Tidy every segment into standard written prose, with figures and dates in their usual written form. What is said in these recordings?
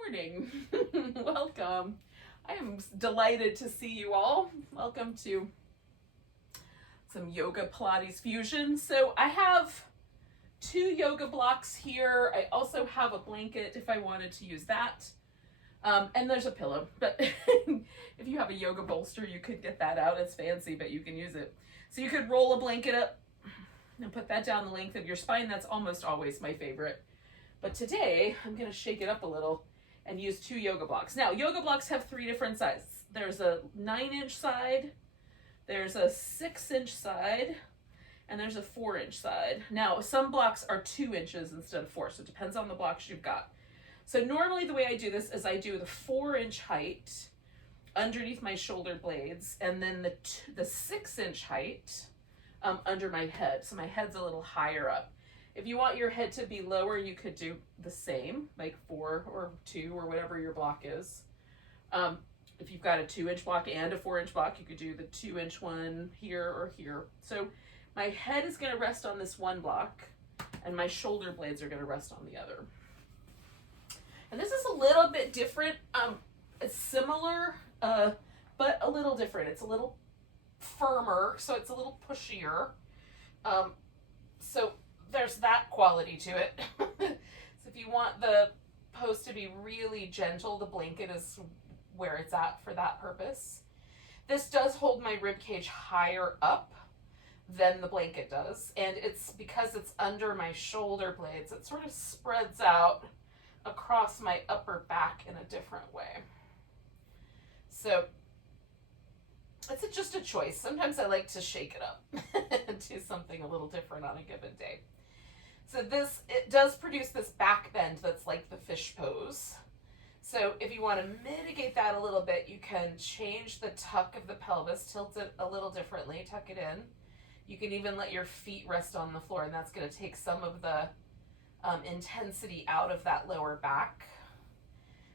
Morning. Welcome. I am delighted to see you all. Welcome to some yoga Pilates fusion. So I have 2 yoga blocks here. I also have a blanket if I wanted to use that. And there's a pillow, but if you have a yoga bolster, you could get that out. It's fancy, but you can use it. So you could roll a blanket up and put that down the length of your spine. That's almost always my favorite. But today I'm going to shake it up a little and use 2 yoga blocks. Now, yoga blocks have 3 different sizes. There's a 9-inch side, there's a 6-inch side, and there's a 4-inch side. Now, some blocks are 2 inches instead of 4, so it depends on the blocks you've got. So normally the way I do this is I do the 4-inch height underneath my shoulder blades, and then the 6-inch height under my head. So my head's a little higher up. If you want your head to be lower, you could do the same, like 4 or 2 or whatever your block is. If you've got a 2-inch block and a 4-inch block, you could do the 2-inch one here or here. So my head is going to rest on this one block, and my shoulder blades are going to rest on the other. And this is a little bit different. It's similar, but a little different. It's a little firmer, so it's a little pushier. So there's that quality to it. So if you want the pose to be really gentle, the blanket is where it's at for that purpose. This does hold my rib cage higher up than the blanket does, and it's because it's under my shoulder blades, it sort of spreads out across my upper back in a different way. So it's just a choice. Sometimes I like to shake it up and do something a little different on a given day. So it does produce this back bend that's like the fish pose. So if you want to mitigate that a little bit, you can change the tuck of the pelvis, tilt it a little differently, tuck it in. You can even let your feet rest on the floor, and that's going to take some of the intensity out of that lower back.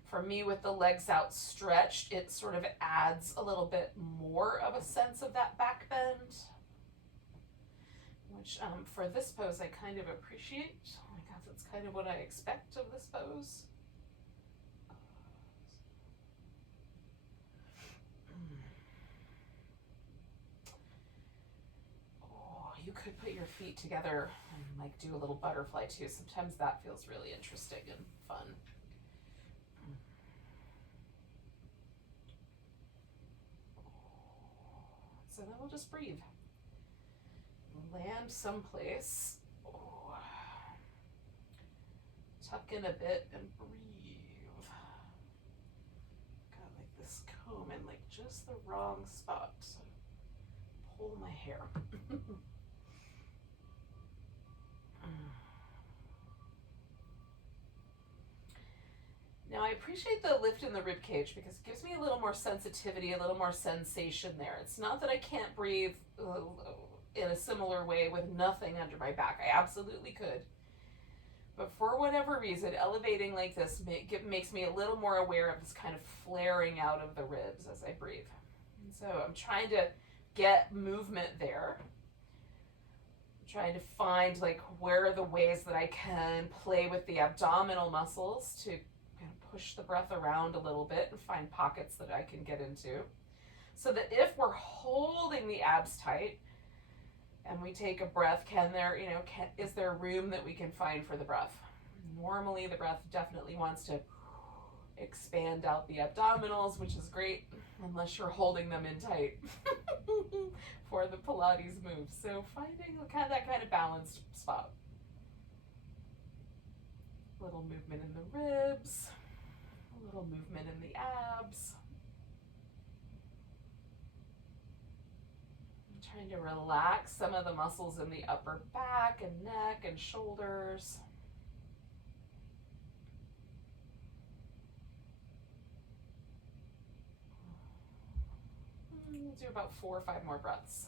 For me, with the legs outstretched, it sort of adds a little bit more of a sense of that back bend, which for this pose I kind of appreciate. I guess it's kind of what I expect of this pose. Oh, you could put your feet together and like do a little butterfly too. Sometimes that feels really interesting and fun. So then we'll just breathe. Land someplace. Oh. Tuck in a bit and breathe. Got like this comb in like just the wrong spot. So pull my hair. Now I appreciate the lift in the rib cage because it gives me a little more sensitivity, a little more sensation there. It's not that I can't breathe in a similar way with nothing under my back. I absolutely could. But for whatever reason, elevating like this makes me a little more aware of this kind of flaring out of the ribs as I breathe. And so I'm trying to get movement there. I'm trying to find like where are the ways that I can play with the abdominal muscles to push the breath around a little bit and find pockets that I can get into. So that if we're holding the abs tight and we take a breath, is there room that we can find for the breath? Normally the breath definitely wants to expand out the abdominals, which is great, unless you're holding them in tight for the Pilates move. So finding that kind of balanced spot. Little movement in the ribs. A little movement in the abs. I'm trying to relax some of the muscles in the upper back and neck and shoulders. We'll do about 4 or 5 more breaths.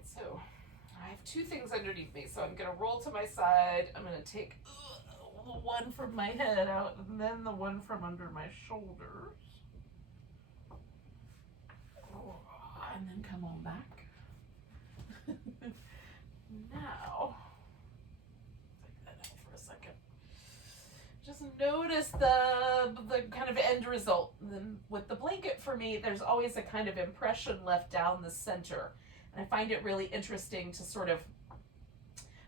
right, so I have two things underneath me. So I'm going to roll to my side. I'm going to take the one from my head out and then the one from under my shoulders. And then come on back. Now, take that out for a second. Just notice the kind of end result. And then with the blanket, for me, there's always a kind of impression left down the center. And I find it really interesting to sort of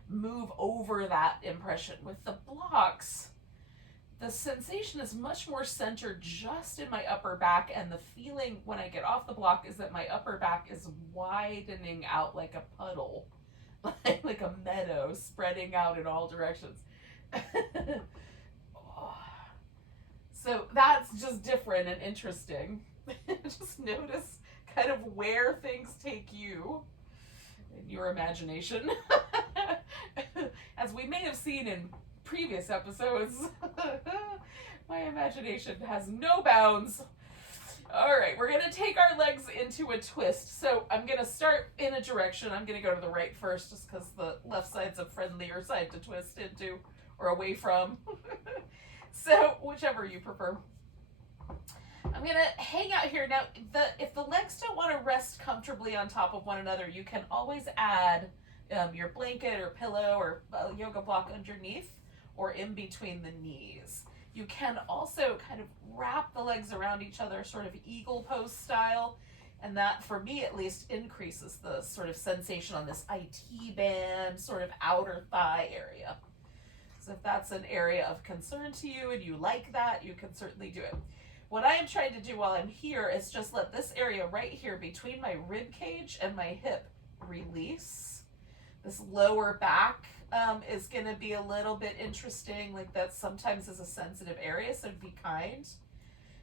move over that impression. With the blocks, the sensation is much more centered just in my upper back, and the feeling when I get off the block is that my upper back is widening out like a puddle, like a meadow spreading out in all directions. So that's just different and interesting. Just notice kind of where things take you in your imagination. As we may have seen in previous episodes, my imagination has no bounds. All right, we're gonna take our legs into a twist. So I'm gonna start in a direction. I'm gonna go to the right first just because the left side's a friendlier side to twist into or away from. So whichever you prefer. I'm gonna hang out here. Now, if the legs don't want to rest comfortably on top of one another, you can always add your blanket or pillow or a yoga block underneath or in between the knees. You can also kind of wrap the legs around each other, sort of eagle pose style, and that, for me at least, increases the sort of sensation on this IT band, sort of outer thigh area. So if that's an area of concern to you and you like that, you can certainly do it. What I am trying to do while I'm here is just let this area right here between my rib cage and my hip release. This lower back is going to be a little bit interesting. Like, that sometimes is a sensitive area, so be kind.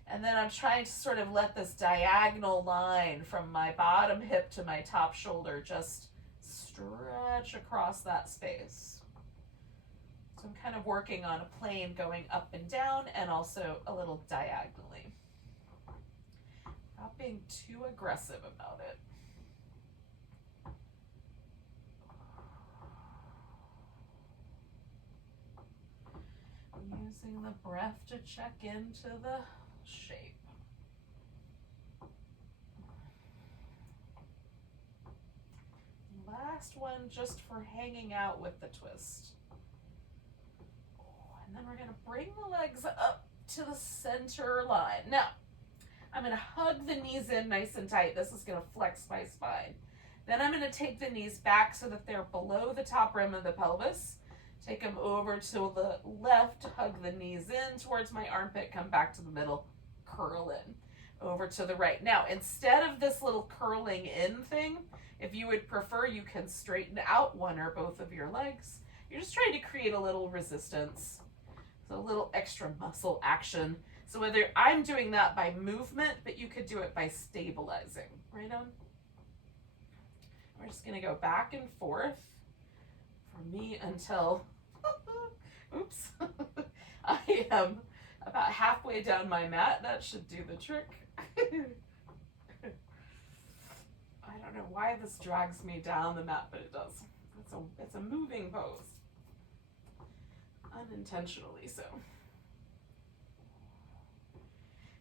And then I'm trying to sort of let this diagonal line from my bottom hip to my top shoulder just stretch across that space. So I'm kind of working on a plane going up and down and also a little diagonally. Not being too aggressive about it. Using the breath to check into the shape. Last one just for hanging out with the twist. And then we're going to bring the legs up to the center line. Now, I'm going to hug the knees in nice and tight. This is going to flex my spine. Then I'm going to take the knees back so that they're below the top rim of the pelvis. Take them over to the left, hug the knees in towards my armpit, come back to the middle, curl in. Over to the right. Now, instead of this little curling in thing, if you would prefer, you can straighten out one or both of your legs. You're just trying to create a little resistance. So a little extra muscle action. So whether I'm doing that by movement, but you could do it by stabilizing. Right on? We're just going to go back and forth for me until, oops, I am about halfway down my mat. That should do the trick. I don't know why this drags me down the mat, but it does. It's a moving pose. Unintentionally so.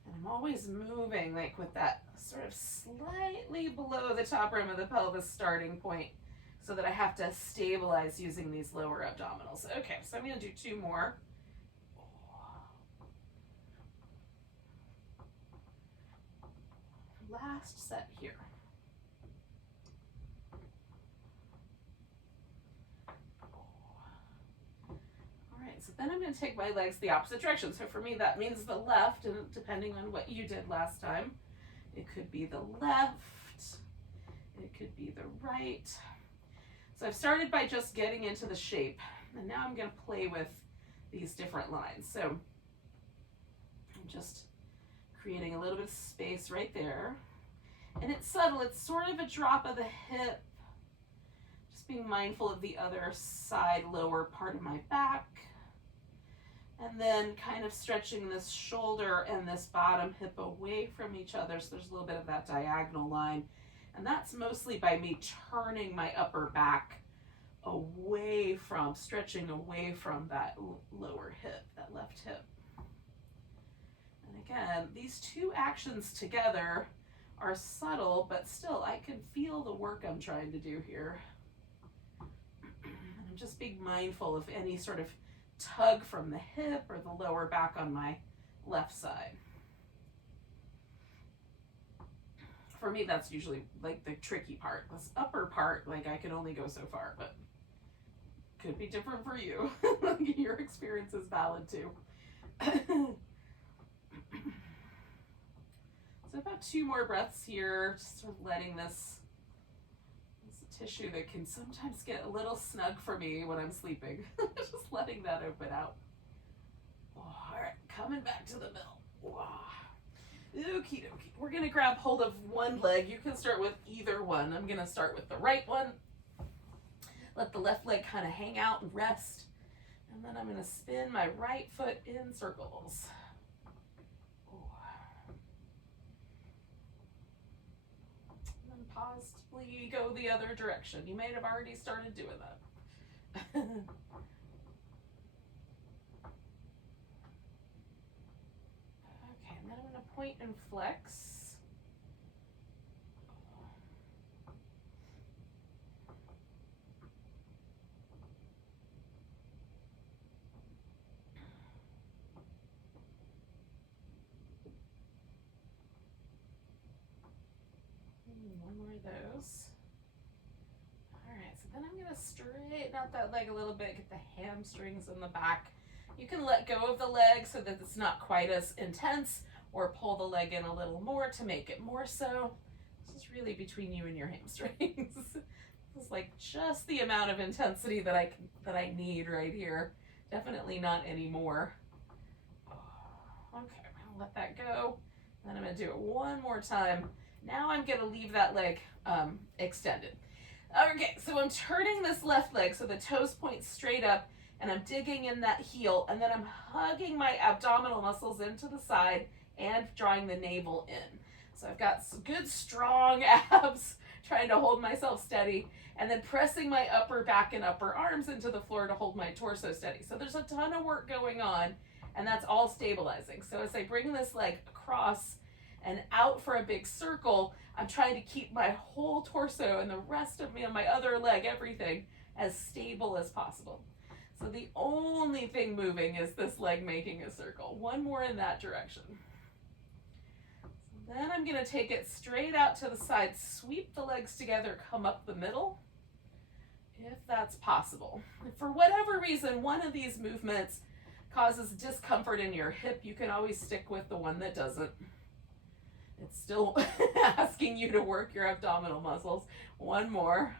And I'm always moving like with that sort of slightly below the top rim of the pelvis starting point so that I have to stabilize using these lower abdominals. Okay, so I'm going to do two more. Last set here. So then I'm going to take my legs the opposite direction. So for me, that means the left, and depending on what you did last time, it could be the left, it could be the right. So I've started by just getting into the shape, and now I'm going to play with these different lines. So I'm just creating a little bit of space right there. And it's subtle, it's sort of a drop of the hip. Just being mindful of the other side, lower part of my back. And then kind of stretching this shoulder and this bottom hip away from each other. So there's a little bit of that diagonal line. And that's mostly by me turning my upper back away from, stretching away from that lower hip, that left hip. And again, these two actions together are subtle, but still I can feel the work I'm trying to do here. I'm just being mindful of any sort of tug from the hip or the lower back on my left side. For me, that's usually like the tricky part. This upper part, like I can only go so far, but could be different for you. Your experience is valid too. So about 2 more breaths here, just sort of letting this tissue that can sometimes get a little snug for me when I'm sleeping. Just letting that open out. Oh, all right, coming back to the middle. Wow. Okie dokie. We're gonna grab hold of one leg. You can start with either one. I'm gonna start with the right one. Let the left leg kind of hang out and rest. And then I'm gonna spin my right foot in circles. Possibly go the other direction. You may have already started doing that. Okay, and then I'm going to point and flex. One more of those. All right, so then I'm going to straighten out that leg a little bit, get the hamstrings in the back. You can let go of the leg so that it's not quite as intense, or pull the leg in a little more to make it more so. This is really between you and your hamstrings. This is like just the amount of intensity that I need right here. Definitely not anymore. Okay, I'm gonna let that go. Then I'm gonna do it one more time. Now I'm gonna leave that leg extended. Okay, so I'm turning this left leg so the toes point straight up, and I'm digging in that heel, and then I'm hugging my abdominal muscles into the side and drawing the navel in. So I've got some good strong abs, trying to hold myself steady, and then pressing my upper back and upper arms into the floor to hold my torso steady. So there's a ton of work going on, and that's all stabilizing. So as I bring this leg across and out for a big circle, I'm trying to keep my whole torso and the rest of me on my other leg, everything, as stable as possible. So the only thing moving is this leg making a circle. One more in that direction. So then I'm going to take it straight out to the side, sweep the legs together, come up the middle, if that's possible. If for whatever reason one of these movements causes discomfort in your hip, you can always stick with the one that doesn't. It's still asking you to work your abdominal muscles. One more.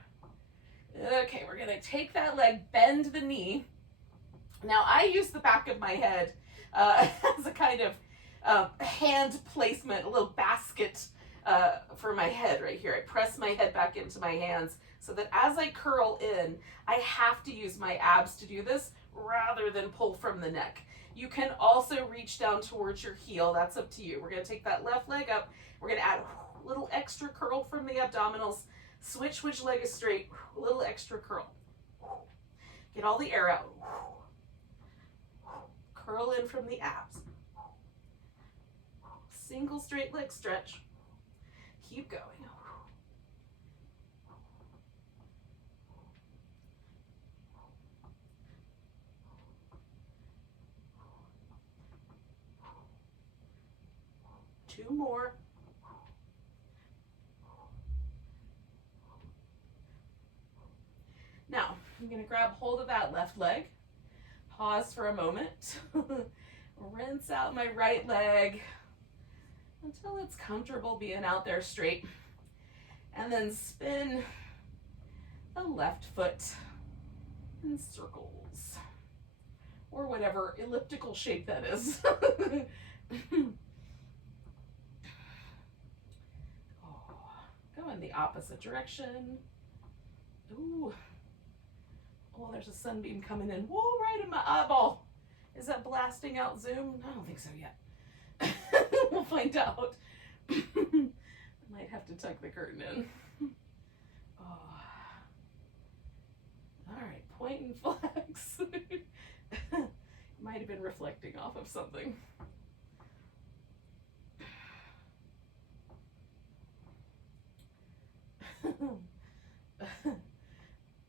Okay, we're gonna take that leg, bend the knee. Now I use the back of my head as a kind of hand placement, a little basket for my head right here. I press my head back into my hands so that as I curl in, I have to use my abs to do this rather than pull from the neck. You can also reach down towards your heel. That's up to you. We're going to take that left leg up. We're going to add a little extra curl from the abdominals. Switch which leg is straight. A little extra curl. Get all the air out. Curl in from the abs. Single straight leg stretch. Keep going. Two more. Now, I'm going to grab hold of that left leg, pause for a moment, rinse out my right leg until it's comfortable being out there straight, and then spin the left foot in circles, or whatever elliptical shape that is. Go in the opposite direction. Ooh. Oh, there's a sunbeam coming in. Whoa, right in my eyeball. Is that blasting out Zoom? I don't think so yet. We'll find out. I might have to tuck the curtain in. reflecting off of something.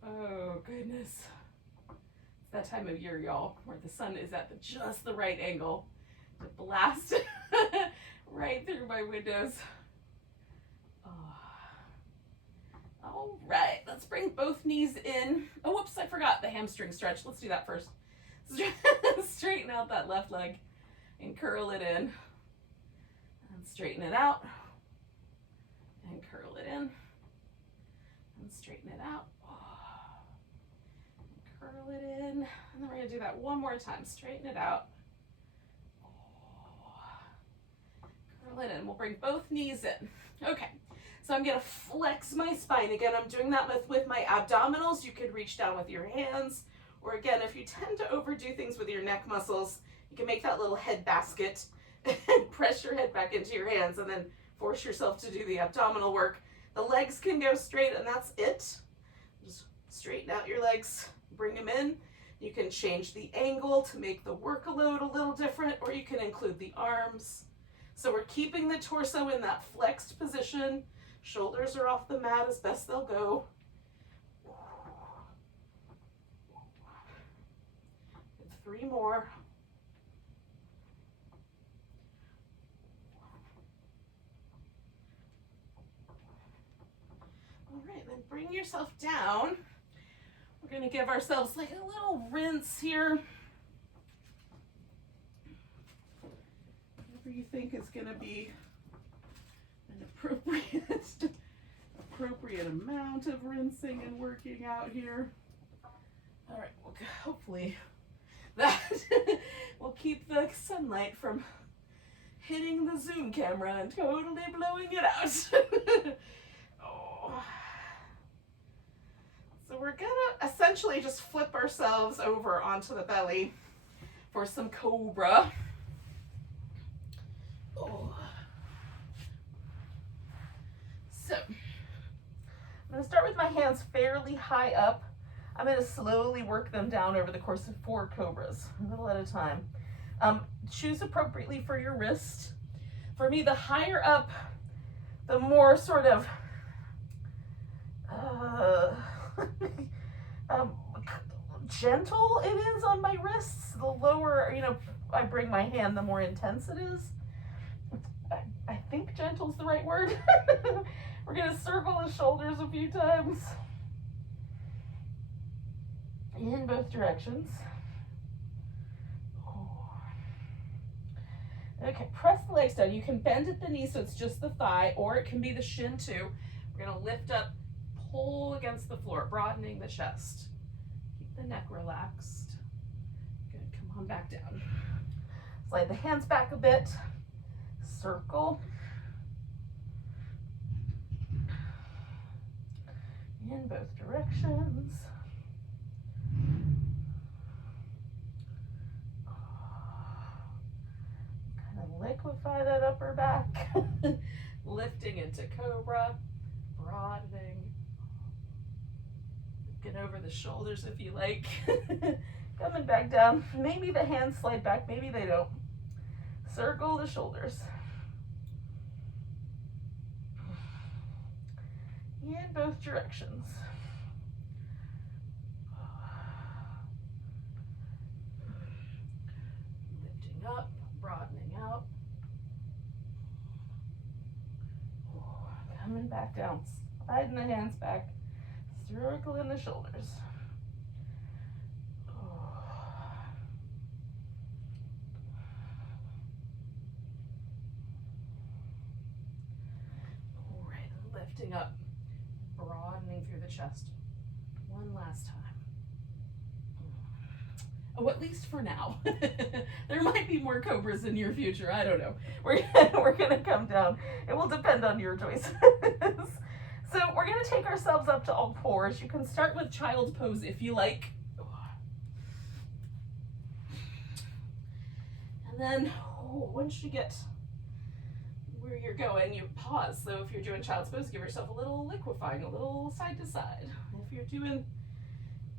Oh, goodness. It's that time of year, y'all, where the sun is at just the right angle to blast right through my windows. Oh. All right, let's bring both knees in. Oh, whoops, I forgot the hamstring stretch. Let's do that first. Straighten out that left leg and curl it in. And straighten it out. And curl it in. And straighten it out. And curl it in. And then we're going to do that one more time. Straighten it out. Curl it in. We'll bring both knees in. Okay. So I'm going to flex my spine. Again, I'm doing that with my abdominals. You could reach down with your hands. Or again, if you tend to overdo things with your neck muscles, you can make that little head basket and press your head back into your hands and then force yourself to do the abdominal work. The legs can go straight and that's it. Just straighten out your legs, bring them in. You can change the angle to make the workload a little different, or you can include the arms. So we're keeping the torso in that flexed position. Shoulders are off the mat as best they'll go. 3 more. All right, then bring yourself down. We're going to give ourselves like a little rinse here. Whatever you think is going to be an appropriate amount of rinsing and working out here. All right, well, hopefully that will keep the sunlight from hitting the Zoom camera and totally blowing it out. Oh. So we're gonna essentially just flip ourselves over onto the belly for some Cobra. Oh. So I'm gonna start with my hands fairly high up. I'm going to slowly work them down over the course of 4 Cobras, a little at a time. Choose appropriately for your wrist. For me, the higher up, the more sort of gentle it is on my wrists. The lower, I bring my hand, the more intense it is. I think gentle is the right word. We're going to circle the shoulders a few times. In both directions. Okay, press the legs down. You can bend at the knee so it's just the thigh, or it can be the shin too. We're going to lift up, pull against the floor, broadening the chest. Keep the neck relaxed. Good, come on back down. Slide the hands back a bit. Circle. In both directions. Liquefy that upper back, lifting into Cobra, broadening, get over the shoulders if you like, coming back down. Maybe the hands slide back, maybe they don't. Circle the shoulders. In both directions. Lifting up, broadening out. Coming back down, sliding the hands back, circling the shoulders. All right, lifting up, broadening through the chest. One last time. Oh, at least for now. There might be more Cobras in your future. I don't know. We're gonna come down. It will depend on your choices. So we're gonna take ourselves up to all fours. You can start with child's pose if you like. And then once you get where you're going, you pause. So if you're doing child's pose, give yourself a little liquefying, a little side to side. If you're doing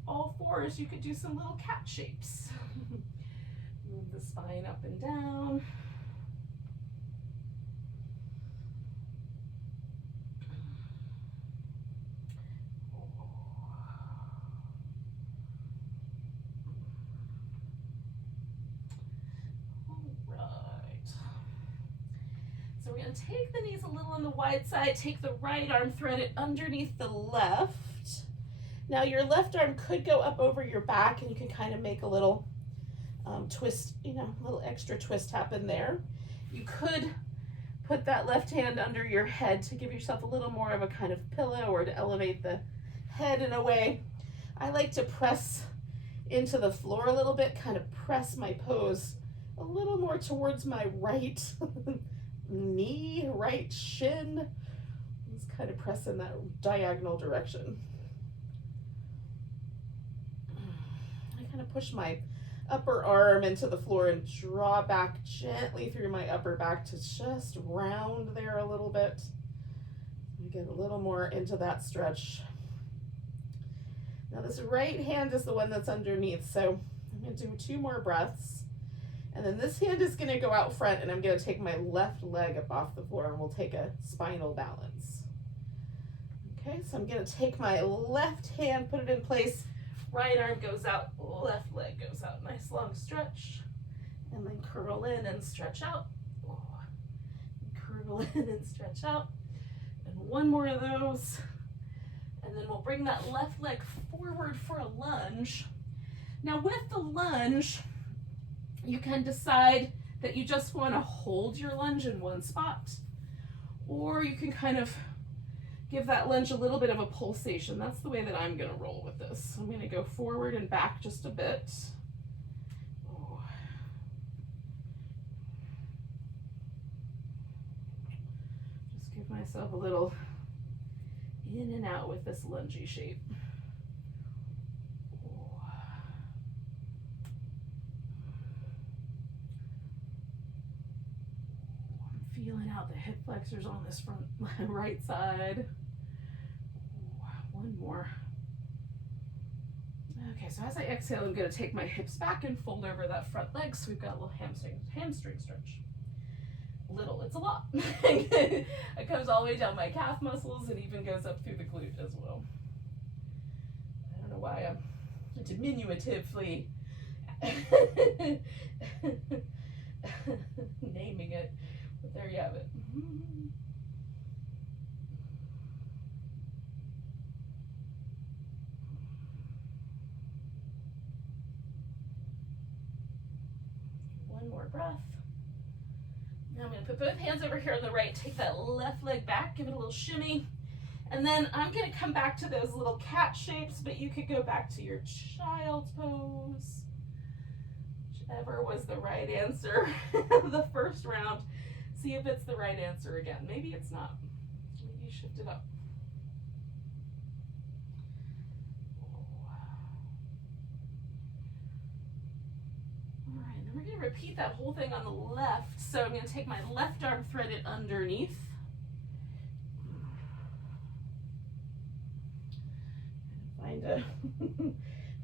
all fours, you could do some little cat shapes. Move the spine up and down. So we're going to take the knees a little on the wide side, take the right arm, thread it underneath the left. Now your left arm could go up over your back and you can kind of make a little twist, a little extra twist happen there. You could put that left hand under your head to give yourself a little more of a kind of pillow or to elevate the head in a way. I like to press into the floor a little bit, kind of press my pose a little more towards my right knee, right shin. Just kind of press in that diagonal direction. I kind of push my upper arm into the floor and draw back gently through my upper back to just round there a little bit. Get a little more into that stretch. Now this right hand is the one that's underneath, so I'm going to do 2 more breaths. And then this hand is going to go out front, and I'm going to take my left leg up off the floor, and we'll take a spinal balance. Okay, so I'm going to take my left hand, put it in place, right arm goes out, left leg goes out. Nice long stretch, and then curl in and stretch out. Curl in and stretch out. And 1 more of those. And then we'll bring that left leg forward for a lunge. Now with the lunge, you can decide that you just want to hold your lunge in one spot, or you can kind of give that lunge a little bit of a pulsation. That's the way that I'm going to roll with this. I'm going to go forward and back just a bit. Just give myself a little in and out with this lungy shape. Feeling out the hip flexors on this front right side. 1 more. Okay, so as I exhale, I'm going to take my hips back and fold over that front leg, so we've got a little hamstring stretch. Little, it's a lot. It comes all the way down my calf muscles and even goes up through the glute as well. I don't know why I'm diminutively naming it. But there you have it. One more breath. Now I'm going to put both hands over here on the right, take that left leg back, give it a little shimmy. And then I'm going to come back to those little cat shapes, but you could go back to your child's pose. Whichever was the right answer the first round. See if it's the right answer again. Maybe it's not. Maybe you shift it up. All right, then we're going to repeat that whole thing on the left. So I'm going to take my left arm, thread it underneath.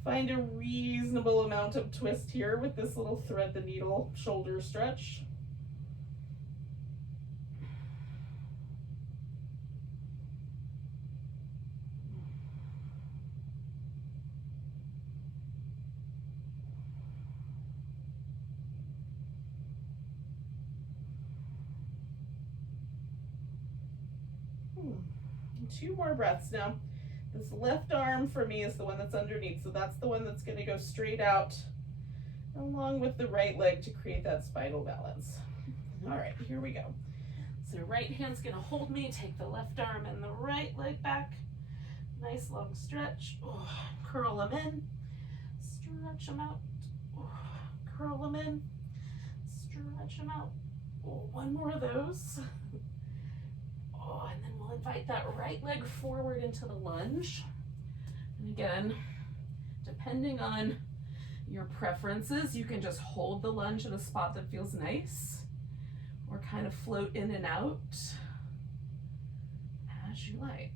Find a reasonable amount of twist here with this little thread the needle shoulder stretch. Two more breaths now. This left arm for me is the one that's underneath, so that's the one that's going to go straight out along with the right leg to create that spinal balance. All right, here we go. So right hand's going to hold me, take the left arm and the right leg back. Nice long stretch. Oh, curl them in, stretch them out. Oh, curl them in, stretch them out. Oh, 1 more of those. Oh, and then we'll invite that right leg forward into the lunge. And again, depending on your preferences, you can just hold the lunge in a spot that feels nice, or kind of float in and out as you like.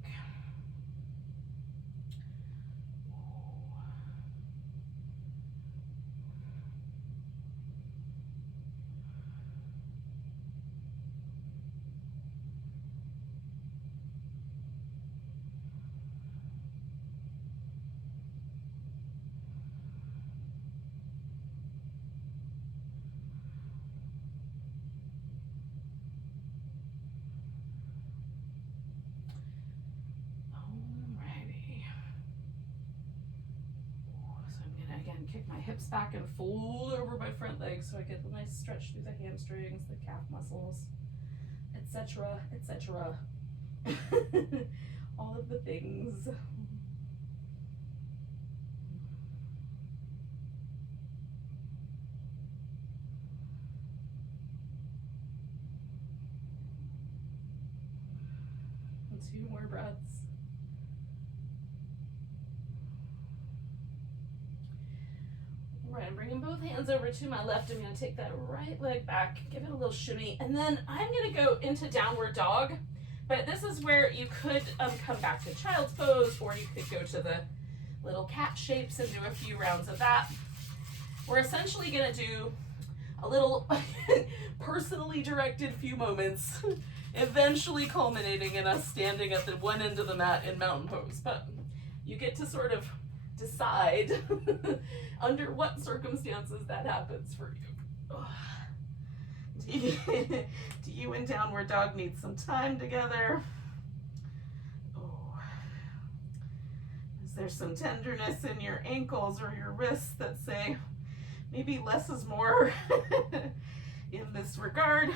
again, kick my hips back and fold over my front leg so I get the nice stretch through the hamstrings, the calf muscles, etc., etc. All of the things. And 2 more breaths. Right, I'm bringing both hands over to my left. I'm going to take that right leg back, give it a little shimmy, and then I'm going to go into downward dog. But this is where you could come back to child's pose, or you could go to the little cat shapes and do a few rounds of that. We're essentially going to do a little personally directed few moments, eventually culminating in us standing at the one end of the mat in mountain pose. But you get to sort of decide under what circumstances that happens for you. Do you and downward dog need some time together? Oh. Is there some tenderness in your ankles or your wrists that say maybe less is more in this regard?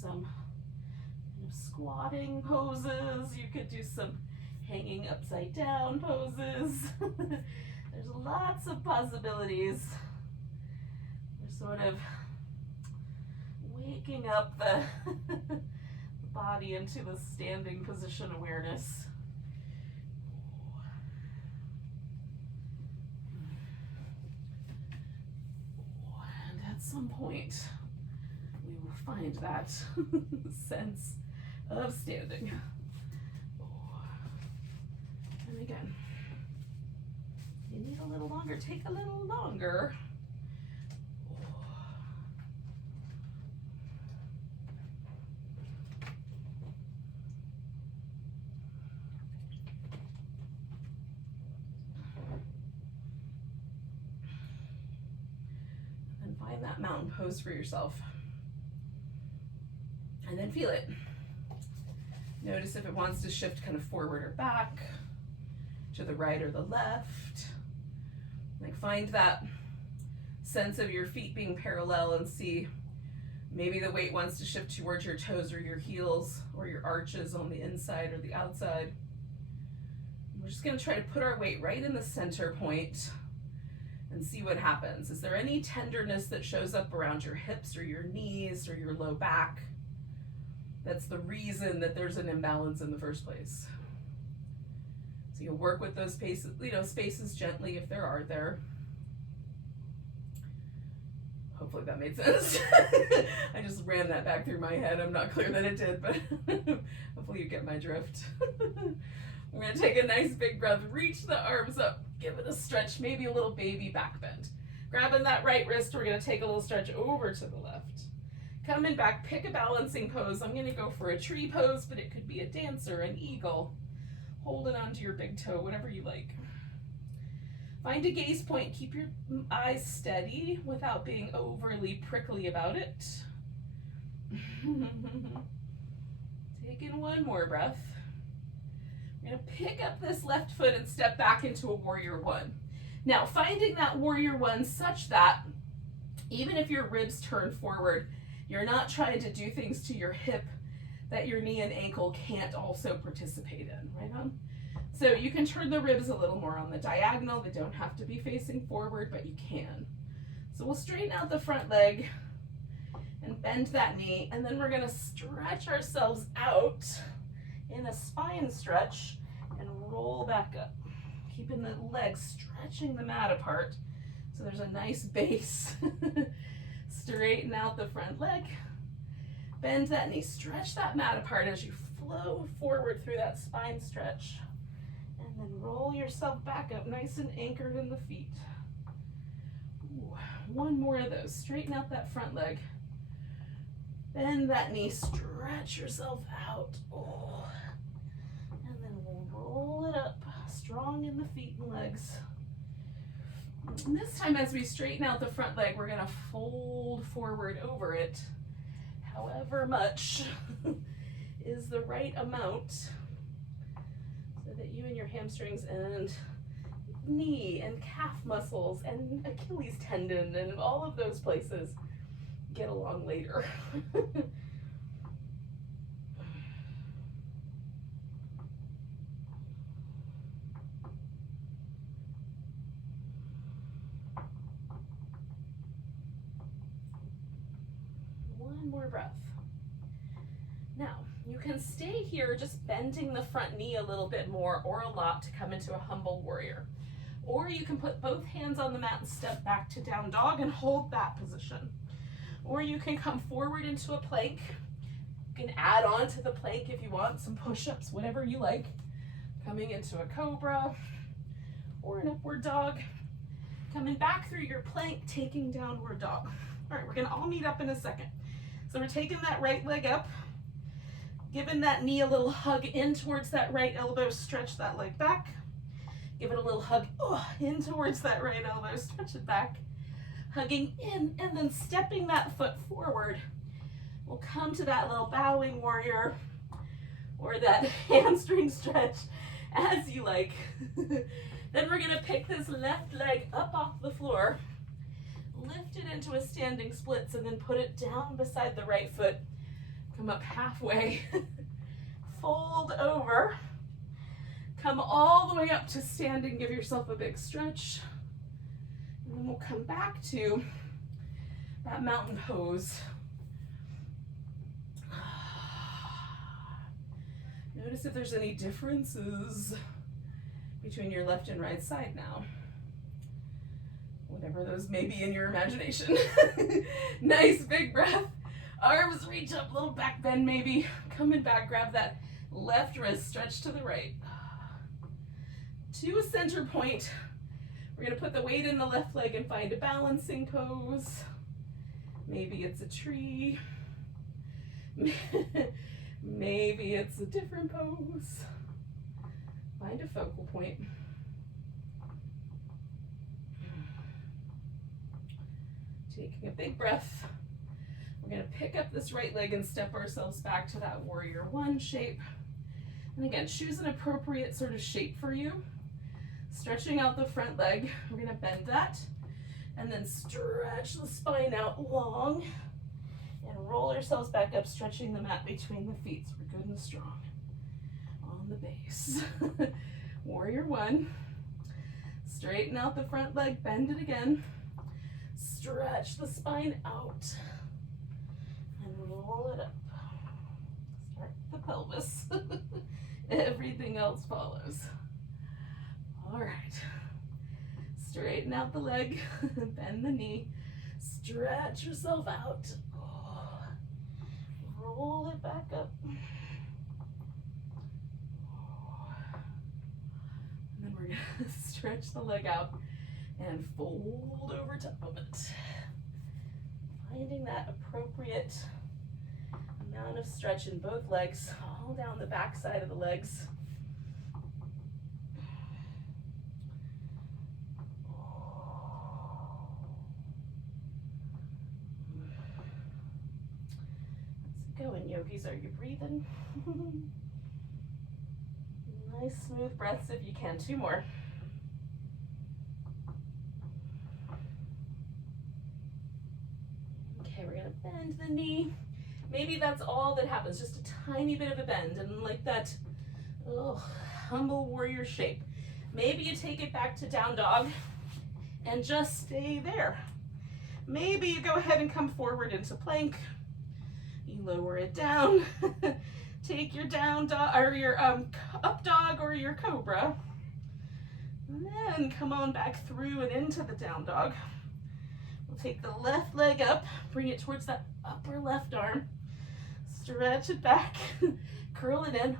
Some kind of squatting poses. You could do some hanging upside down poses. There's lots of possibilities. We're sort of waking up the, the body into the standing position awareness. And at some point, we will find that sense of standing. And again, you need a little longer, take a little longer. And find that mountain pose for yourself. And then feel it. Notice if it wants to shift kind of forward or back, to the right or the left. Like find that sense of your feet being parallel and see maybe the weight wants to shift towards your toes or your heels or your arches on the inside or the outside. We're just going to try to put our weight right in the center point and see what happens. Is there any tenderness that shows up around your hips or your knees or your low back? That's the reason that there's an imbalance in the first place. So you'll work with those spaces, spaces gently if there are there. Hopefully that made sense. I just ran that back through my head. I'm not clear that it did, but hopefully you get my drift. We're gonna take a nice big breath, reach the arms up, give it a stretch, maybe a little baby back bend. Grabbing that right wrist, we're gonna take a little stretch over to the left. Coming back, pick a balancing pose. I'm gonna go for a tree pose, but it could be a dancer, an eagle, holding onto your big toe, whatever you like. Find a gaze point, keep your eyes steady without being overly prickly about it. Taking one more breath. We're gonna pick up this left foot and step back into a warrior one. Now, finding that warrior one such that even if your ribs turn forward, you're not trying to do things to your hip that your knee and ankle can't also participate in, right on? So you can turn the ribs a little more on the diagonal. They don't have to be facing forward, but you can. So we'll straighten out the front leg and bend that knee, and then we're gonna stretch ourselves out in a spine stretch and roll back up, keeping the legs stretching the mat apart so there's a nice base. Straighten out the front leg, bend that knee, stretch that mat apart as you flow forward through that spine stretch, and then roll yourself back up nice and anchored in the feet. Ooh, one more of those. Straighten out that front leg, bend that knee, stretch yourself out. Oh. And then we'll roll it up strong in the feet and legs. And this time, as we straighten out the front leg, we're going to fold forward over it, however much is the right amount, so that you and your hamstrings and knee and calf muscles and Achilles tendon and all of those places get along later. One more breath. Now, you can stay here just bending the front knee a little bit more or a lot to come into a humble warrior. Or you can put both hands on the mat and step back to down dog and hold that position. Or you can come forward into a plank. You can add on to the plank if you want, some push-ups, whatever you like. Coming into a cobra or an upward dog. Coming back through your plank, taking downward dog. All right, we're gonna all meet up in a second. So we're taking that right leg up, giving that knee a little hug in towards that right elbow, stretch that leg back. Give it a little hug in towards that right elbow, stretch it back. Hugging in and then stepping that foot forward. We'll come to that little bowing warrior or that hamstring stretch as you like. Then we're gonna pick this left leg up off the floor, lift it into a standing splits and then put it down beside the right foot. Come up halfway, fold over. Come all the way up to standing, give yourself a big stretch. And then we'll come back to that mountain pose. Notice if there's any differences between your left and right side now. Whatever those may be in your imagination. Nice big breath. Arms reach up, little back bend maybe. Coming back, grab that left wrist, stretch to the right. To a center point. We're gonna put the weight in the left leg and find a balancing pose. Maybe it's a tree. Maybe it's a different pose. Find a focal point. Taking a big breath. We're gonna pick up this right leg and step ourselves back to that warrior one shape. And again, choose an appropriate sort of shape for you. Stretching out the front leg, we're gonna bend that and then stretch the spine out long and roll ourselves back up, stretching the mat between the feet so we're good and strong on the base. Warrior one, straighten out the front leg, bend it again, stretch the spine out and roll it up. Start the pelvis. Everything else follows. All right, straighten out the leg, bend the knee, stretch yourself out, roll it back up, and then we're gonna stretch the leg out and fold over top of it. Finding that appropriate amount of stretch in both legs, all down the back side of the legs. Going, yogis, are you breathing? Nice smooth breaths if you can. Two more. Okay, we're gonna bend the knee. Maybe that's all that happens, just a tiny bit of a bend and like that humble warrior shape. Maybe you take it back to down dog and just stay there. Maybe you go ahead and come forward into plank. You lower it down. Take your down dog or your up dog or your cobra. And then come on back through and into the down dog. We'll take the left leg up, bring it towards that upper left arm. Stretch it back, curl it in.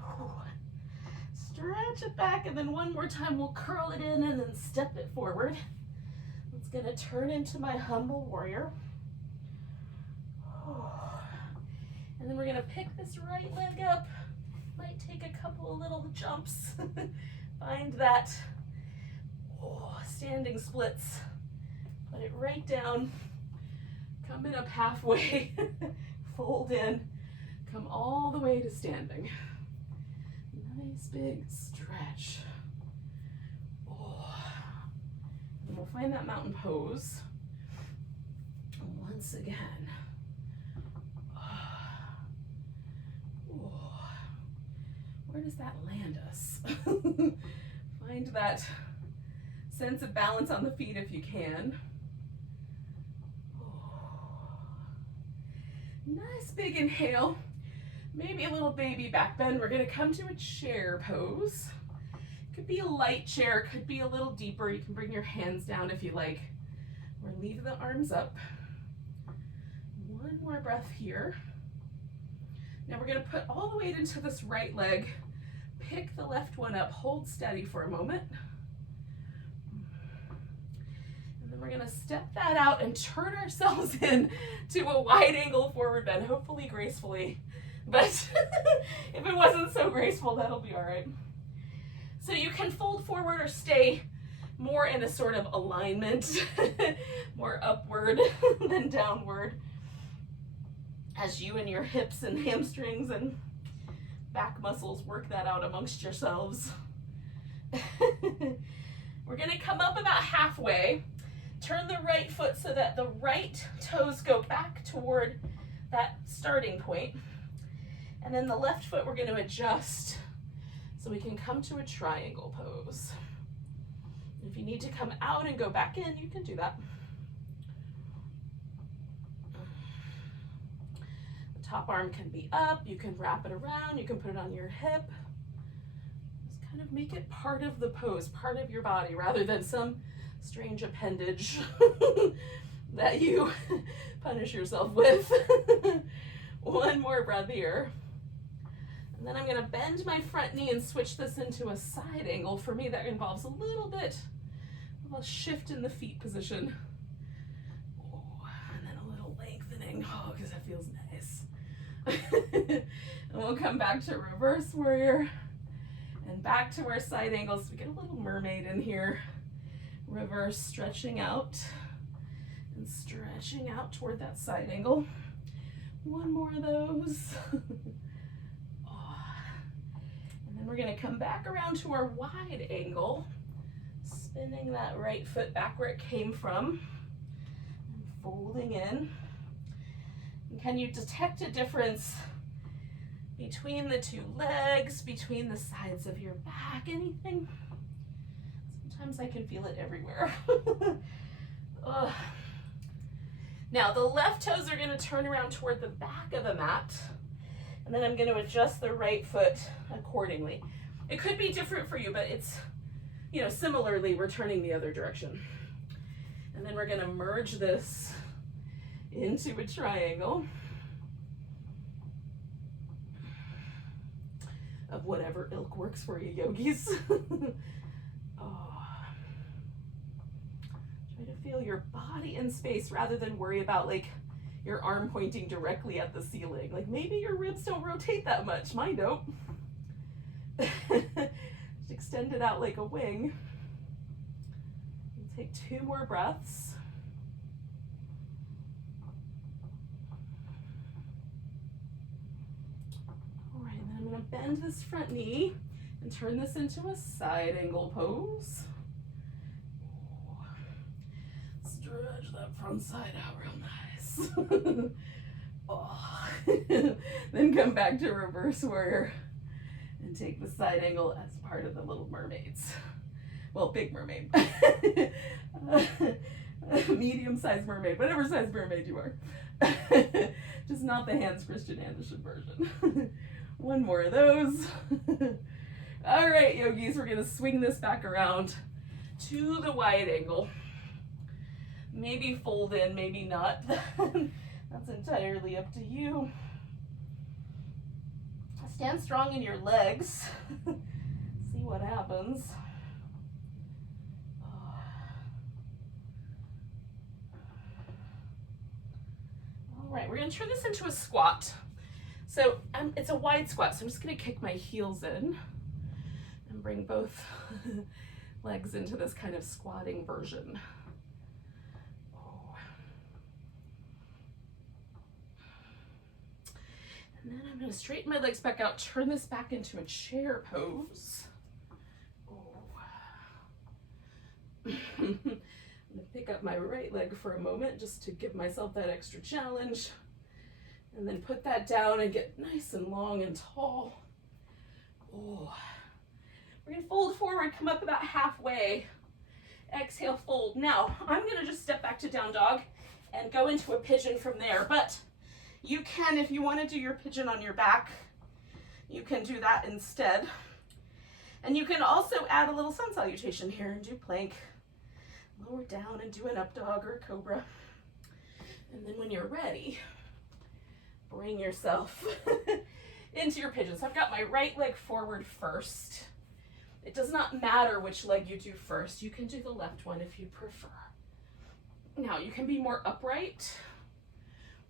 Stretch it back, and then one more time we'll curl it in and then step it forward. It's gonna turn into my humble warrior. And then we're gonna pick this right leg up. Might take a couple of little jumps. Find that Oh, standing splits. Put it right down. Coming up halfway. Fold in. Come all the way to standing. Nice big stretch. Oh. And we'll find that mountain pose. Once again. Oh. Where does that land us? Find that sense of balance on the feet if you can. Oh. Nice big inhale. Maybe a little baby back bend. We're going to come to a chair pose. Could be a light chair, could be a little deeper. You can bring your hands down if you like, or leave the arms up. One more breath here. Now we're going to put all the weight into this right leg. Pick the left one up, hold steady for a moment. And then we're going to step that out and turn ourselves in to a wide angle forward bend, hopefully gracefully. But if it wasn't so graceful, that'll be all right. So you can fold forward or stay more in a sort of alignment, more upward than downward, as you and your hips and hamstrings and back muscles work that out amongst yourselves. We're going to come up about halfway. Turn the right foot so that the right toes go back toward that starting point. And then the left foot we're going to adjust so we can come to a triangle pose. If you need to come out and go back in, you can do that. The top arm can be up, you can wrap it around, you can put it on your hip. Just kind of make it part of the pose, part of your body, rather than some strange appendage that you punish yourself with. One more breath here. And then I'm going to bend my front knee and switch this into a side angle. For me, that involves a little bit of a shift in the feet position. Oh, and then a little lengthening. Oh, because that feels nice. And we'll come back to reverse warrior and back to our side angles. So we get a little mermaid in here. Reverse, stretching out and stretching out toward that side angle. One more of those. And then we're going to come back around to our wide angle, spinning that right foot back where it came from, and folding in. And can you detect a difference between the two legs, between the sides of your back, anything? Sometimes I can feel it everywhere. Now the left toes are going to turn around toward the back of the mat, and then I'm going to adjust the right foot accordingly. It could be different for you, but it's, similarly we're turning the other direction. And then we're going to merge this into a triangle of whatever ilk works for you, yogis. Try to feel your body in space rather than worry about your arm pointing directly at the ceiling. Maybe your ribs don't rotate that much. Mine don't. Just extend it out like a wing. And take 2 more breaths. All right, and then I'm going to bend this front knee and turn this into a side angle pose. Stretch that front side out real nice. Oh. Then come back to reverse warrior and take the side angle as part of the little mermaids. Well, big mermaid. Medium-sized mermaid, whatever size mermaid you are. Just not the Hans Christian Andersen version. One more of those. All right, yogis, we're going to swing this back around to the wide angle. Maybe fold in, maybe not. That's entirely up to you. Stand strong in your legs. See what happens. All right, we're going to turn this into a squat. So it's a wide squat, so I'm just going to kick my heels in and bring both legs into this kind of squatting version. Oh. And then I'm going to straighten my legs back out, turn this back into a chair pose. I'm going to pick up my right leg for a moment just to give myself that extra challenge. And then put that down and get nice and long and tall. Oh. We're going to fold forward, come up about halfway. Exhale, fold. Now, I'm going to just step back to down dog and go into a pigeon from there. But you can, if you want to do your pigeon on your back, you can do that instead. And you can also add a little sun salutation here and do plank. Lower down and do an up dog or a cobra. And then when you're ready, bring yourself into your pigeon. So I've got my right leg forward first. It does not matter which leg you do first. You can do the left one if you prefer. Now you can be more upright,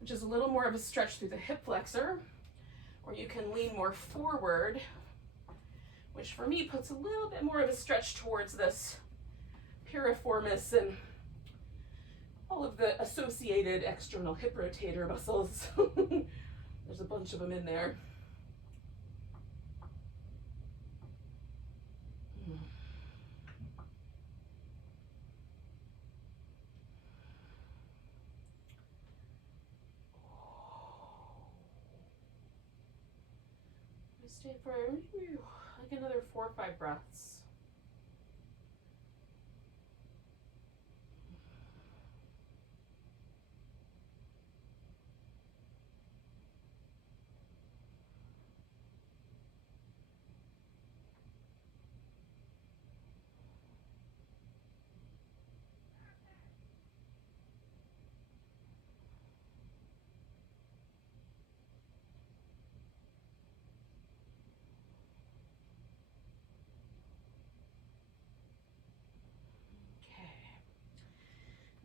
which is a little more of a stretch through the hip flexor, or you can lean more forward, which for me puts a little bit more of a stretch towards this piriformis and all of the associated external hip rotator muscles. There's a bunch of them in there. Stay for like another 4 or 5 breaths.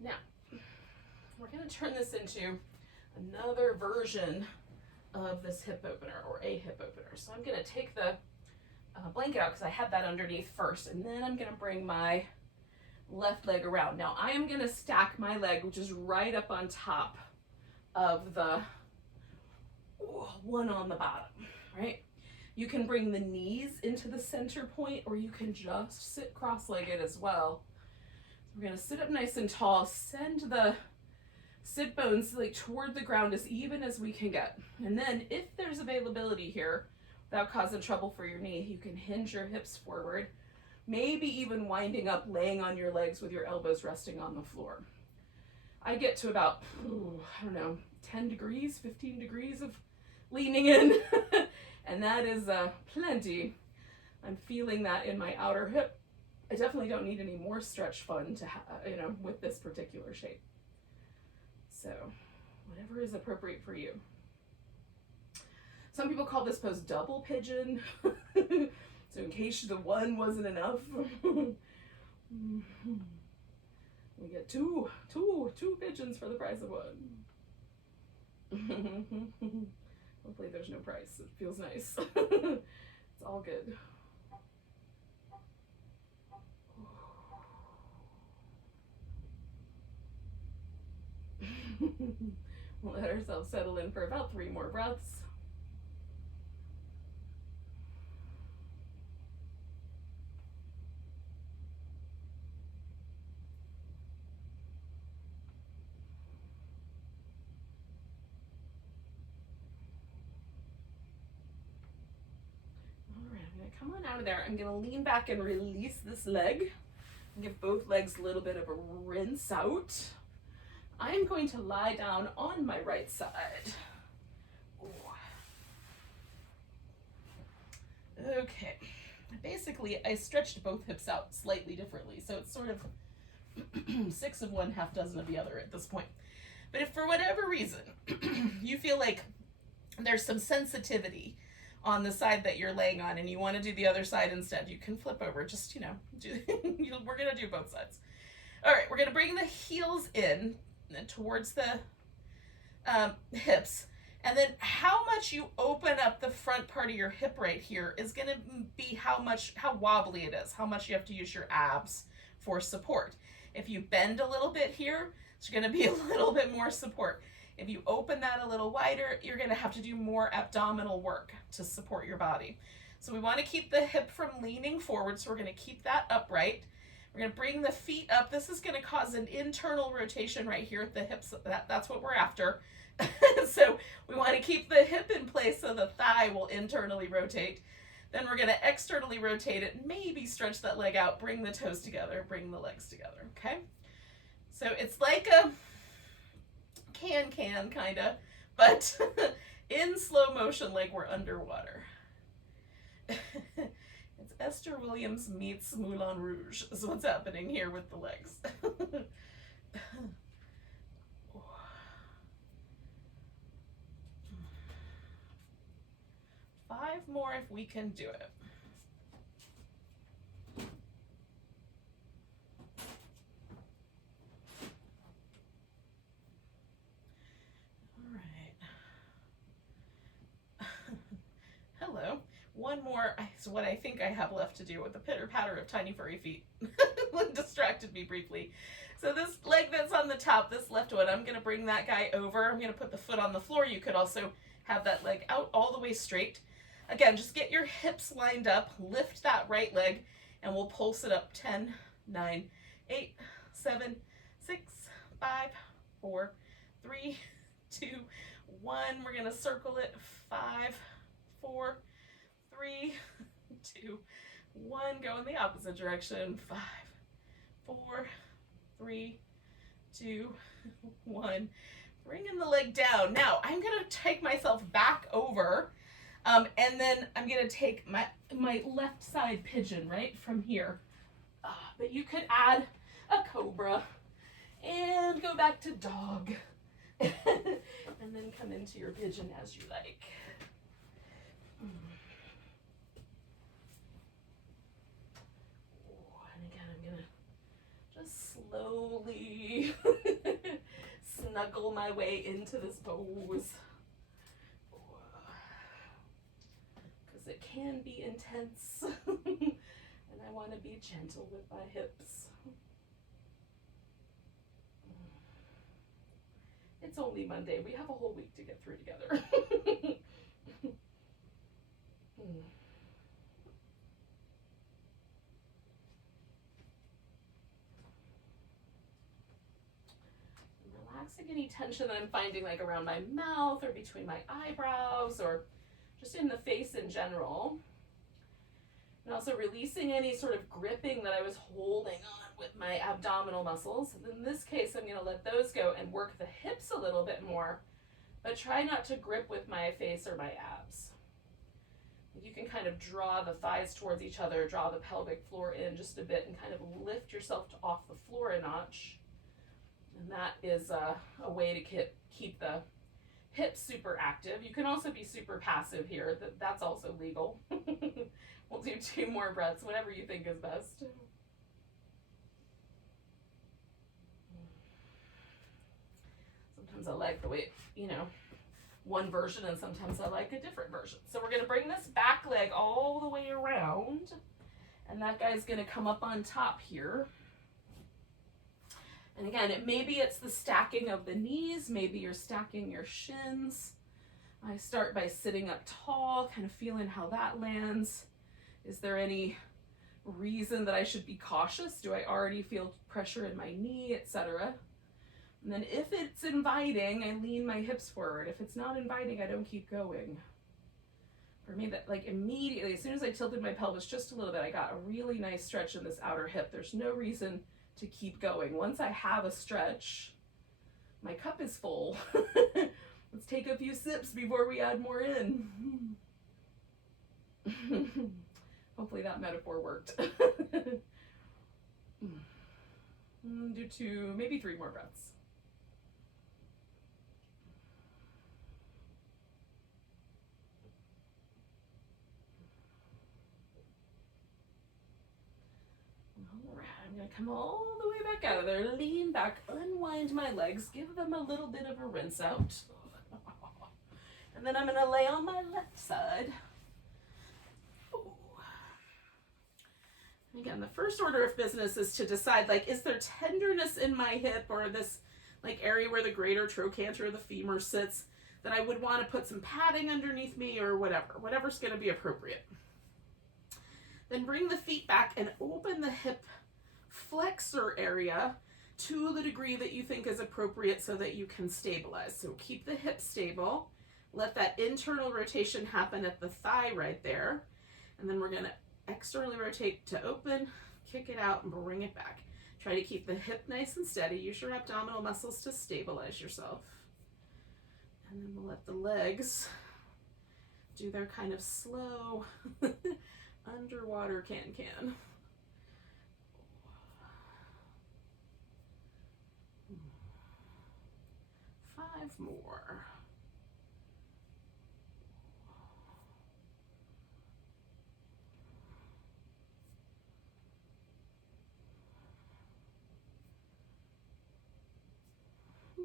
Now, we're going to turn this into another version of this hip opener, or a hip opener. So I'm going to take the blanket out because I had that underneath first, and then I'm going to bring my left leg around. Now I am going to stack my leg, which is right up on top of the one on the bottom, right? You can bring the knees into the center point, or you can just sit cross-legged as well. We're going to sit up nice and tall, send the sit bones like toward the ground as even as we can get. And then if there's availability here, without causing trouble for your knee, you can hinge your hips forward, maybe even winding up, laying on your legs with your elbows resting on the floor. I get to about, I don't know, 10 degrees, 15 degrees of leaning in, and that is plenty. I'm feeling that in my outer hip. I definitely don't need any more stretch fun to with this particular shape. So whatever is appropriate for you. Some people call this pose double pigeon. So in case the one wasn't enough, we get two pigeons for the price of one. Hopefully there's no price. It feels nice. It's all good. We'll let ourselves settle in for about 3 more breaths. All right, I'm going to come on out of there. I'm going to lean back and release this leg. Give both legs a little bit of a rinse out. I'm going to lie down on my right side. Okay, basically I stretched both hips out slightly differently, so it's sort of 6 of one, half dozen of the other at this point. But if for whatever reason you feel like there's some sensitivity on the side that you're laying on and you want to do the other side instead, you can flip over. Just, we're going to do both sides. All right, we're going to bring the heels in towards the hips, And then how much you open up the front part of your hip right here is going to be how wobbly it is, how much you have to use your abs for support. If you bend a little bit here, it's going to be a little bit more support. If you open that a little wider, you're going to have to do more abdominal work to support your body. So we want to keep the hip from leaning forward, so we're going to keep that upright. We're going to bring the feet up. This is going to cause an internal rotation right here at the hips. That's what we're after. So we want to keep the hip in place so the thigh will internally rotate. Then we're going to externally rotate it, maybe stretch that leg out, bring the toes together, bring the legs together, okay? So it's like a can kind of, but in slow motion like we're underwater. It's Esther Williams meets Moulin Rouge is what's happening here with the legs. 5 more if we can do it. All right. Hello. One more, so what I think I have left to do with the pitter patter of tiny furry feet distracted me briefly. So this leg that's on the top, this left one, I'm going to bring that guy over. I'm going to put the foot on the floor. You could also have that leg out all the way straight. Again, just get your hips lined up, lift that right leg, and we'll pulse it up. 10, 9, 8, 7, 6, 5, 4, 3, 2, 1. We're going to circle it. 5, 4, 3, 2, 1. Go in the opposite direction. 5, 4, 3, 2, 1. Bringing the leg down. Now, I'm going to take myself back over, and then I'm going to take my left side pigeon right from here. But you could add a cobra and go back to dog and then come into your pigeon as you like. And again, I'm going to just slowly snuggle my way into this pose. Because it can be intense. And I want to be gentle with my hips. It's only Monday. We have a whole week to get through together. Relaxing any tension that I'm finding like around my mouth or between my eyebrows or just in the face in general. And also releasing any sort of gripping that I was holding on with my abdominal muscles. And in this case, I'm going to let those go and work the hips a little bit more, but try not to grip with my face or my abs. You can kind of draw the thighs towards each other, draw the pelvic floor in just a bit, and kind of lift yourself off the floor a notch. And that is a way to keep the hips super active. You can also be super passive here. That's also legal. We'll do 2 more breaths, whatever you think is best. Sometimes I like the way, one version, and sometimes I like a different version. So we're going to bring this back leg all the way around, and that guy's going to come up on top here. And again, maybe it's the stacking of the knees, maybe you're stacking your shins. I start by sitting up tall, kind of feeling how that lands. Is there any reason that I should be cautious? Do I already feel pressure in my knee, etc.? And then if it's inviting, I lean my hips forward. If it's not inviting, I don't keep going. For me, that like immediately, as soon as I tilted my pelvis just a little bit, I got a really nice stretch in this outer hip. There's no reason to keep going. Once I have a stretch, my cup is full. Let's take a few sips before we add more in. Hopefully that metaphor worked. Do 2, maybe 3 more breaths. I'm going to come all the way back out of there, lean back, unwind my legs, give them a little bit of a rinse out. And then I'm going to lay on my left side. Ooh. Again, the first order of business is to decide, like, is there tenderness in my hip or this like area where the greater trochanter of the femur sits that I would want to put some padding underneath me or whatever's going to be appropriate. Then bring the feet back and open the hip flexor area to the degree that you think is appropriate so that you can stabilize. So keep the hip stable. Let that internal rotation happen at the thigh right there. And then we're going to externally rotate to open, kick it out, and bring it back. Try to keep the hip nice and steady. Use your abdominal muscles to stabilize yourself. And then we'll let the legs do their kind of slow underwater can-can. 5 more.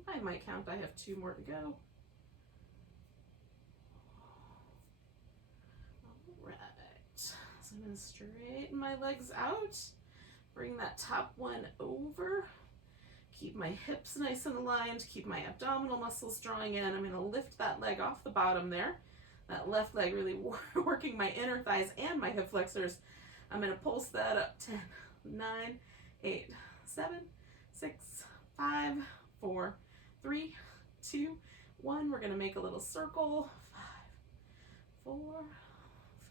By my count, I have 2 more to go. All right. So I'm going to straighten my legs out. Bring that top one over. Keep my hips nice and aligned. Keep my abdominal muscles drawing in. I'm going to lift that leg off the bottom there. That left leg really working my inner thighs and my hip flexors. I'm going to pulse that up. 10, 9, 8, 7, 6, 5, 4, 3, 2, 1. We're going to make a little circle. 5, 4,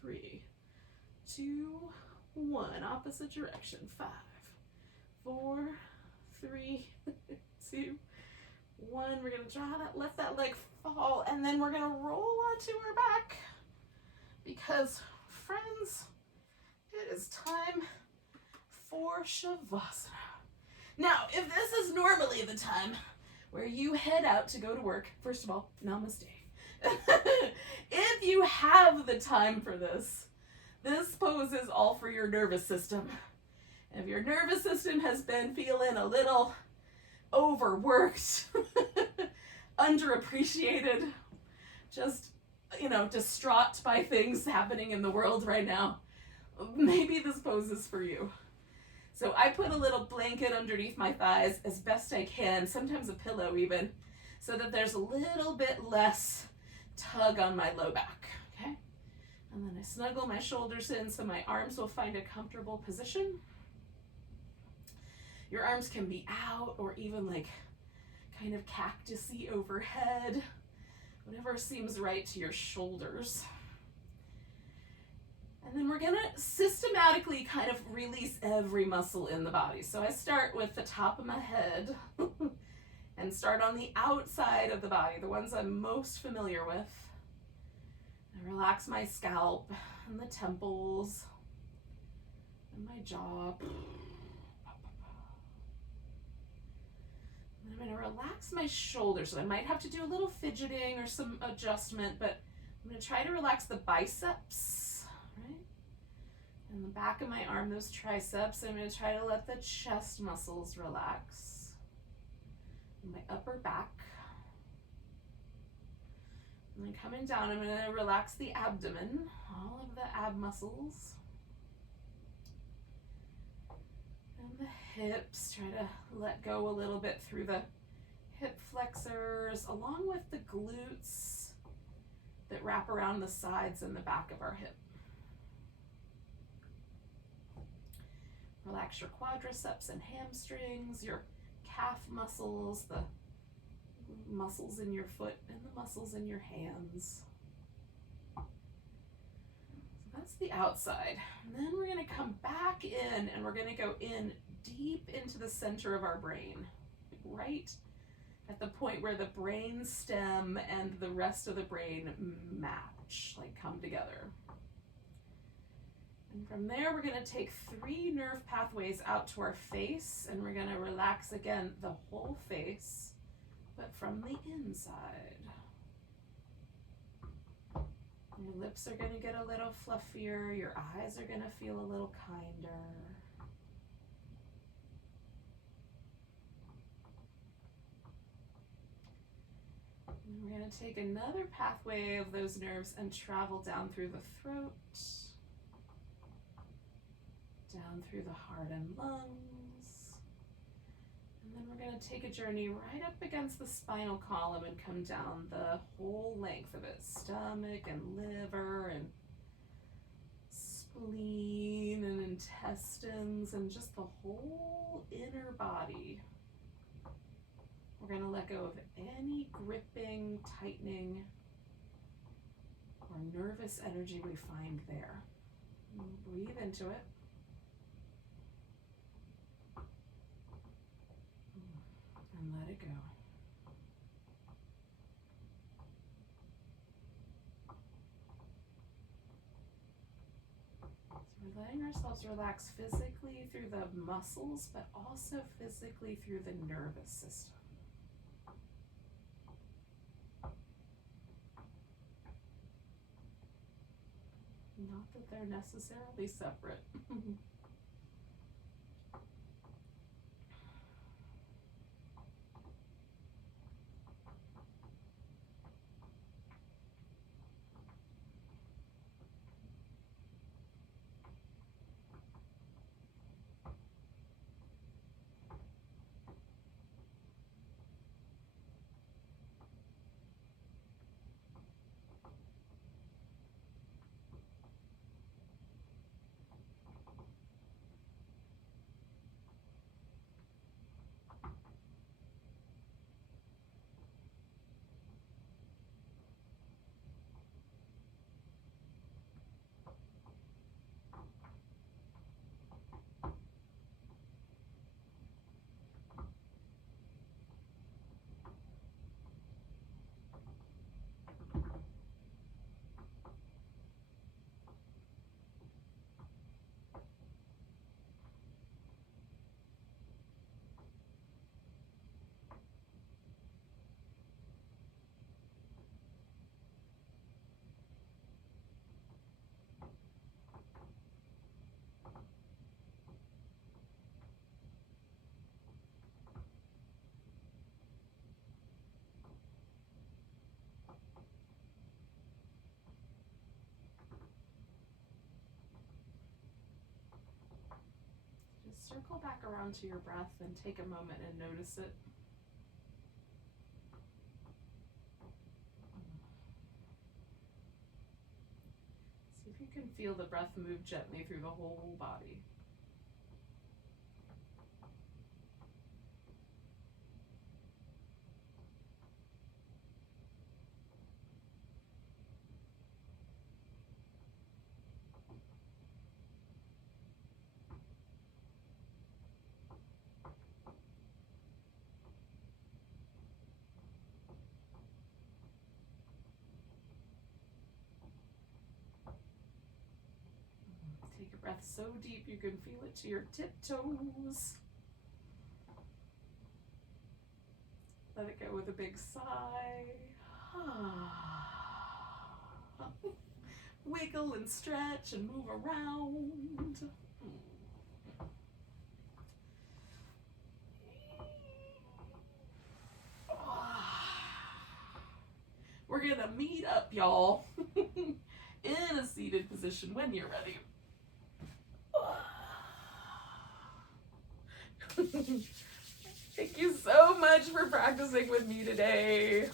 3, 2, 1. Opposite direction. 5, 4, 3, 2, 1. We're going to draw that, let that leg fall, and then we're going to roll onto our back because, friends, it is time for Shavasana. Now, if this is normally the time where you head out to go to work, first of all, Namaste. If you have the time for this pose is all for your nervous system. If your nervous system has been feeling a little overworked, underappreciated, just, distraught by things happening in the world right now, maybe this pose is for you. So I put a little blanket underneath my thighs as best I can, sometimes a pillow even, so that there's a little bit less tug on my low back, okay? And then I snuggle my shoulders in so my arms will find a comfortable position. Your arms can be out or even like kind of cactusy overhead, whatever seems right to your shoulders. And then we're gonna systematically kind of release every muscle in the body. So I start with the top of my head and start on the outside of the body, the ones I'm most familiar with. I relax my scalp and the temples and my jaw. And I'm gonna relax my shoulders. So I might have to do a little fidgeting or some adjustment, but I'm gonna try to relax the biceps. And the back of my arm, those triceps. I'm going to try to let the chest muscles relax. And my upper back. And then coming down, I'm going to relax the abdomen, all of the ab muscles. And the hips, try to let go a little bit through the hip flexors, along with the glutes that wrap around the sides and the back of our hip. Relax your quadriceps and hamstrings, your calf muscles, the muscles in your foot, and the muscles in your hands. So that's the outside. And then we're going to come back in and we're going to go in deep into the center of our brain, right at the point where the brain stem and the rest of the brain match, like come together. And from there, we're going to take 3 nerve pathways out to our face, and we're going to relax again the whole face, but from the inside. Your lips are going to get a little fluffier. Your eyes are going to feel a little kinder. And we're going to take another pathway of those nerves and travel down through the throat, down through the heart and lungs. And then we're going to take a journey right up against the spinal column and come down the whole length of it, stomach and liver and spleen and intestines and just the whole inner body. We're going to let go of any gripping, tightening, or nervous energy we find there. Breathe into it. And let it go. So we're letting ourselves relax physically through the muscles, but also physically through the nervous system. Not that they're necessarily separate. Circle back around to your breath and take a moment and notice it. See if you can feel the breath move gently through the whole body. Take a breath so deep you can feel it to your tiptoes. Let it go with a big sigh. Wiggle and stretch and move around. We're gonna meet up, y'all, in a seated position when you're ready. Thank you so much for practicing with me today.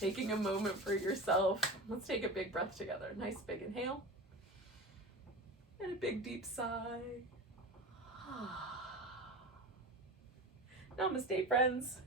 Taking a moment for yourself. Let's take a big breath together. Nice big inhale. And a big deep sigh. Namaste, friends.